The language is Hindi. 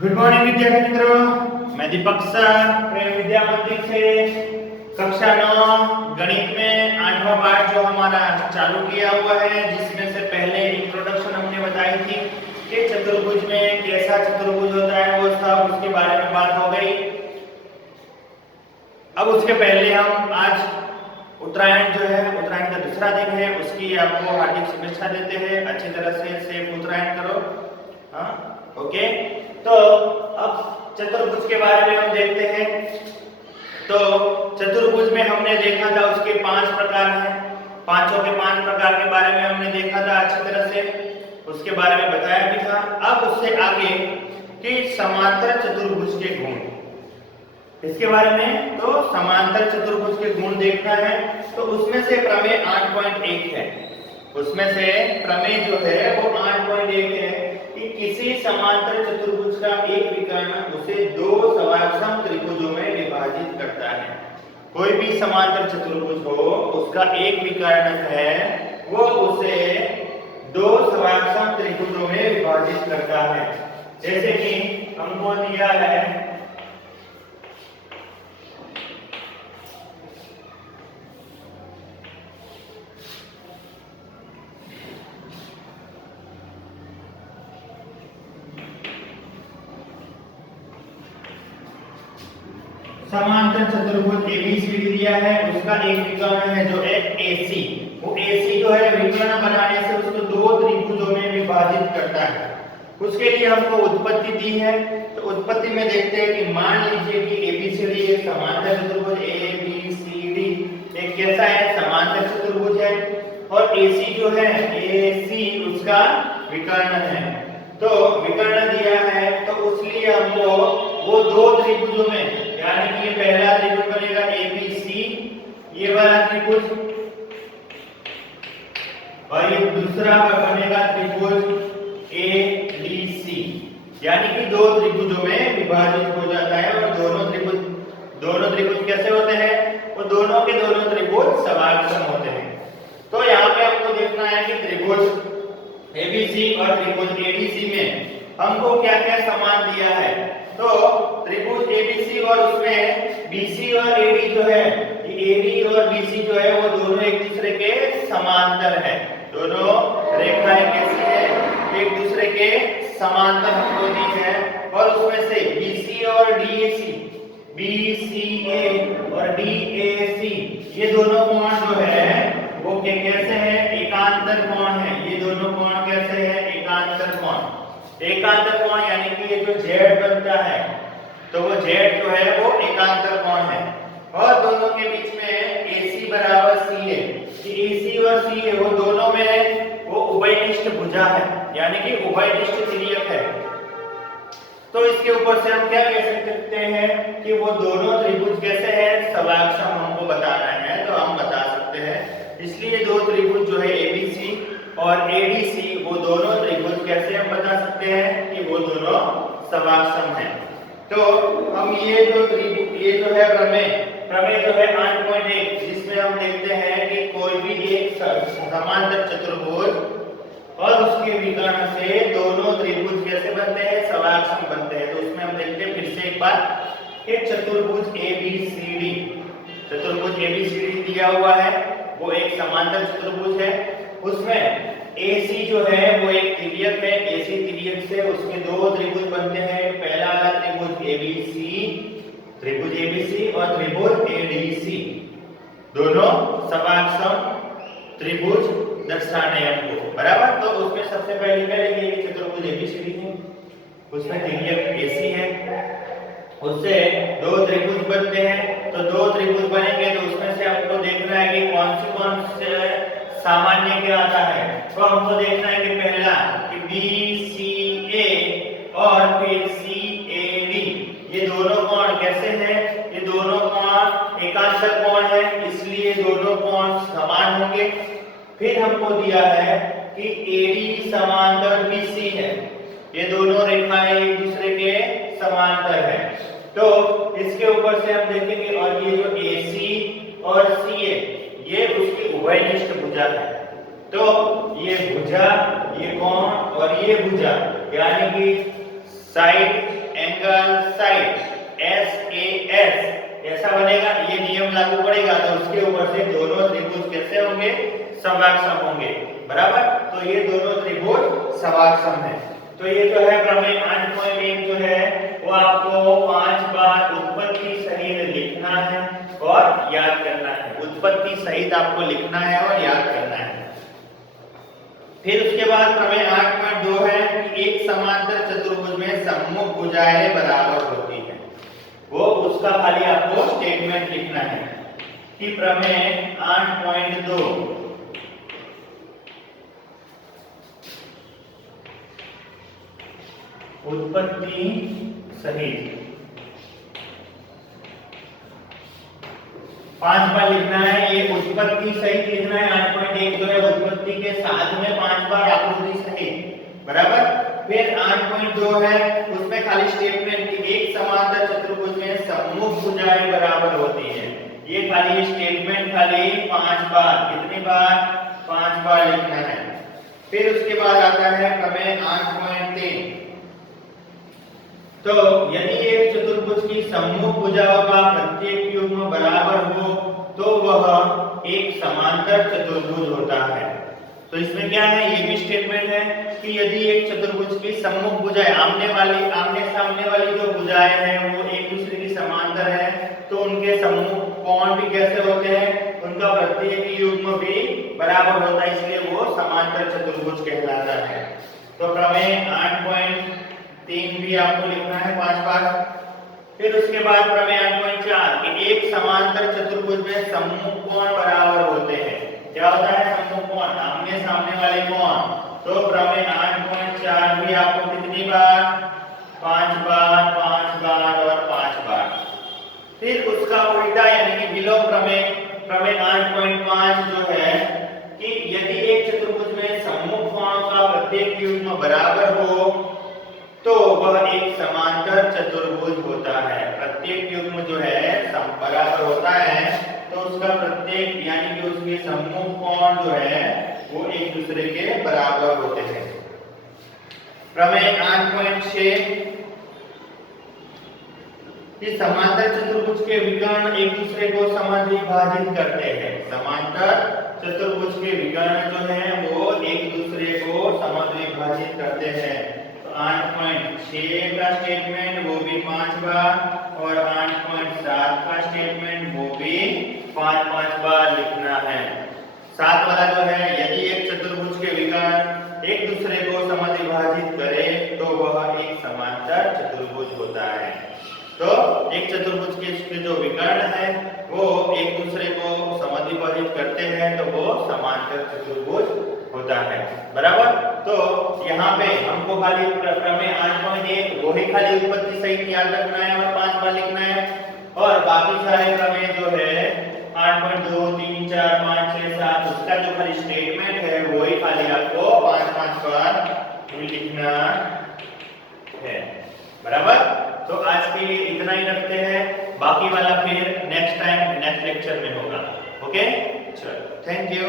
गुड मॉर्निंग विद्यार्थी मित्रों, मैं दीपक सर प्रेम विद्या मंदिर से कक्षा 9 गणित में 8वां पाठ जो हमारा चालू किया हुआ है, जिसमें से पहले इंट्रोडक्शन हमने बताई थी कि चतुर्भुज में कैसा चतुर्भुज होता है वो सब उसके बारे में बात हो गई। अब उसके पहले हम आज उत्तरायण जो है, उत्तरायण का दूसरा दिन है, उसकी आपको हार्दिक शुभेच्छा देते हैं। अच्छी तरह से सेफ उत्तरायण करो। हाँ, ओके। तो अब चतुर्भुज के बारे में हम देखते हैं। तो चतुर्भुज में हमने देखा था उसके 5 प्रकार हैं, पांचों के 5 प्रकार के बारे में हमने देखा था अच्छी तरह से, उसके बारे में बताया भी था। अब उससे आगे कि समांतर चतुर्भुज के गुण, इसके बारे में तो समांतर चतुर्भुज के गुण देखना है। तो उसमें से प्रमेय 8.1 है, उसमें से प्रमेय जो है वो 8.1 है कि किसी समांतर चतुर्भुज का एक विकर्ण उसे दो समसम त्रिभुजों में विभाजित करता है। कोई भी समांतर चतुर्भुज हो, उसका एक विकर्ण है, वो उसे दो समसम त्रिभुजों में विभाजित करता है। जैसे कि हमको दिया है समांतर चतुर्भुज एबीसीडी दिया है, उसका एक विकर्ण है जो है एसी। वो एसी जो है विकर्ण बनाने से उसको दो त्रिभुजों में विभाजित करता है। उसके लिए हमको उत्पत्ति दी है। तो उत्पत्ति में देखते हैं कि मान लीजिए कि एबीसीडी एक समांतर चतुर्भुज एबीसीडी एक कैसा है, समांतर चतुर्भुज है, और एसी जो है एसी उसका विकर्ण है। तो विकर्ण दिया है, तो उसलिए हमको वो दो त्रिभुजों में, यानी कि ये पहला त्रिभुज बनेगा एबीसी, ये वाला त्रिभुज, और ये दूसरा बनेगा त्रिभुज एडीसी, यानी कि दो त्रिभुजों में विभाजित हो जाता है। और दोनों त्रिभुज कैसे होते हैं, वो दोनों के दोनों त्रिभुज समसम होते हैं। तो यहाँ पे हमको देखना है कि त्रिभुज एबीसी और त्रिभुज एडीसी में हमको क्या क्या समान दिया है। तो त्रिभुज एबीसी और उसमें बीसी और एडी जो है, एडी और बीसी जो है वो दोनों एक दूसरे के समांतर है। दोनों रेखाएं कैसी है, एक दूसरे के समांतर हमको दी है। और उसमें से बीसी और डीएसी, बीसीए और डीएसी, ये दोनों कोण जो है वो कैसे है, एकांतर कोण है। ये दोनों कोण कैसे है, एकांतर कोण। एकांतर कोण यानी कि ये जो जेड बनता है, तो वो जेड जो है वो एकांतर कोण है। और दोनों के बीच में AC बराबर CA, AC और CA वो दोनों में वो उभयनिष्ठ भुजा है, यानी कि उभयनिष्ठ तिर्यक है। तो इसके ऊपर से हम क्या कह सकते हैं कि वो दोनों त्रिभुज कैसे हैं, समसम हमको बताना है, तो हम बता सकते हैं। इसलिए दो त्रिभुज जो है ABC और ADC, वो दोनों त्रिभुज कैसे हम बता सकते हैं कि वो दोनों समसम हैं। तो हम ये जो त्रिभुज, ये जो है प्रमेय जो है 8.1, जिसमें हम देखते हैं कि कोई भी एक समांतर चतुर्भुज और उसके विकर्ण से दोनों त्रिभुज कैसे बनते हैं, समसम बनते हैं। तो उसमें हम देखते हैं फिर से एक बार कि चतुर्भुज ABCD, चतुर्भुज ABCD दिया हुआ है, वो एक समांतर चतुर्भुज है। उसमें AC जो है वो एक तिर्यक है, AC तिर्यक से उसके दो त्रिभुज बनते हैं। पहला वाला त्रिभुज ABC और त्रिभुज ADC, दोनों समसम त्रिभुज दर्शाने हमको, बराबर। तो उसमें सबसे पहले क्या लेंगे कि चतुर्भुज ABCD है, उसमें तिर्यक AC है, उससे दो त्रिभुज बनते हैं। तो दो त्रिभुज बनेंगे तो उसमें से हमको देखना है कि कौन से सामान्य क्या आता है। तो हमको देखना है कि पहला कि BCA और फिर CAD, ये दोनों कोण कैसे हैं, ये दोनों कोण एकांतर कोण है, इसलिए दोनों कोण समान होंगे। फिर हमको दिया है कि AD समांतर BC है, ये दोनों रेखाएं एक दूसरे के समांतर है। तो इसके ऊपर से हम देखेंगे, और ये जो AC और CA ये उसकी उभयनिष्ठ भुजा है। तो ये भुजा, ये कोण और ये भुजा, यानी कि साइड एंगल साइड SAS ऐसा बनेगा, ये नियम लागू पड़ेगा तो उसके ऊपर से दोनों त्रिभुज कैसे होंगे, समबाहु होंगे, बराबर। तो ये दोनों त्रिभुज समबाहु है। तो ये जो है प्रमेय 8.1 जो है वो आपको 5 बार उत्पत्ति सहित लिखना है और याद करना है। उत्पत्ति सहित आपको लिखना है और याद करना है। फिर उसके बाद प्रमेय 8.2 है कि एक समांतर चतुर्भुज में सम्मुख भुजाएं बराबर होती है। वो उसका खाली आपको स्टेटमेंट लिखना है कि प्रमेय 8.2 उत्पत्ति सहित 5 बार लिखना है। ये उत्पत्ति सहित लिखना है। 8.1 जो है उत्पत्ति के साथ में 5 बार आकृति सहित, बराबर। फिर 8.2 है उसमें खाली स्टेटमेंट कि एक समांतर चतुर्भुज में सम्मुख भुजाएं बराबर होती हैं। ये खाली स्टेटमेंट खाली 5 बार, कितनी बार, 5 बार लिखना है। फिर उसके बाद आता है प्रमेय 8.3। तो यदि एक चतुर्भुज की सम्मुख भुजाओं का प्रत्येक युग्म बराबर हो तो वह एक समांतर चतुर्भुज होता है। तो इसमें क्या है, ये भी स्टेटमेंट है कि यदि एक चतुर्भुज की सम्मुख भुजाएं आमने सामने वाली जो भुजाएं हैं वो एक दूसरे की समांतर है तो उनके सम्मुख कोण भी कैसे होते हैं, उनका प्रत्येक युग्म भी बराबर होता है, इसलिए वो समांतर चतुर्भुज कहलाता है। तो प्रमेय 8.3 भी आपको लिखना है 5 बार। फिर उसके बाद प्रमेय 8.4 कि एक समांतर चतुर्भुज में सम्मुख कोण बराबर होते हैं। क्या होता है सम्मुख कोण, आमने सामने वाले कोण। तो प्रमेय 8.4 भी आपको कितनी बार, 5 बार, 5 बार और 5 बार। फिर उसका उल्टा यानी कि विलोम प्रमेय, प्रमेय 8.5 जो है कि यदि एक चतुर्भुज में सम्मुख कोणों का प्रत्येक युग्म बराबर हो तो वह एक समांतर चतुर्भुज होता है। प्रत्येक युग्म जो है बराबर होता है तो उसका प्रत्येक यानी कि उसके सम्मुख कोण जो है वो एक दूसरे के बराबर होते हैं। प्रमेय 8.6 कि समांतर चतुर्भुज के विकर्ण एक दूसरे को समद्विभाजित करते हैं। समांतर चतुर्भुज के विकर्ण जो है वो एक दूसरे को समद्विभाजित करते हैं। 8.6 का स्टेटमेंट वो भी 5 बार और 8.7 का स्टेटमेंट वो भी 5-5 बार लिखना है। 7 वाला जो है यदि एक चतुर्भुज के विकर्ण एक दूसरे को समद्विभाजित करे तो वह एक समांतर चतुर्भुज होता है। तो एक चतुर्भुज के जो विकर्ण है वो एक दूसरे को समद्विभाजित करते हैं तो वो समांतर चतुर्भुज होता है, बराबर। तो यहाँ पे हमको खाली प्रमेय 8.1 वो ही खाली उत्पत्ति सहित याद रखना है और 5 बार लिखना है और बाकी सारे प्रमेय जो है 8.2, 3, 4, 5, 6, 7 उसका जो खाली स्टेटमेंट है वो ही खाली आपको 5-5 बार लिखना है, बराबर। तो आज के लिए इतना ही रखते हैं, बाकी वाला फिर नेक्स्ट टाइम नेक्स्ट लेक्चर में होगा। ओके, चलो, थैंक यू।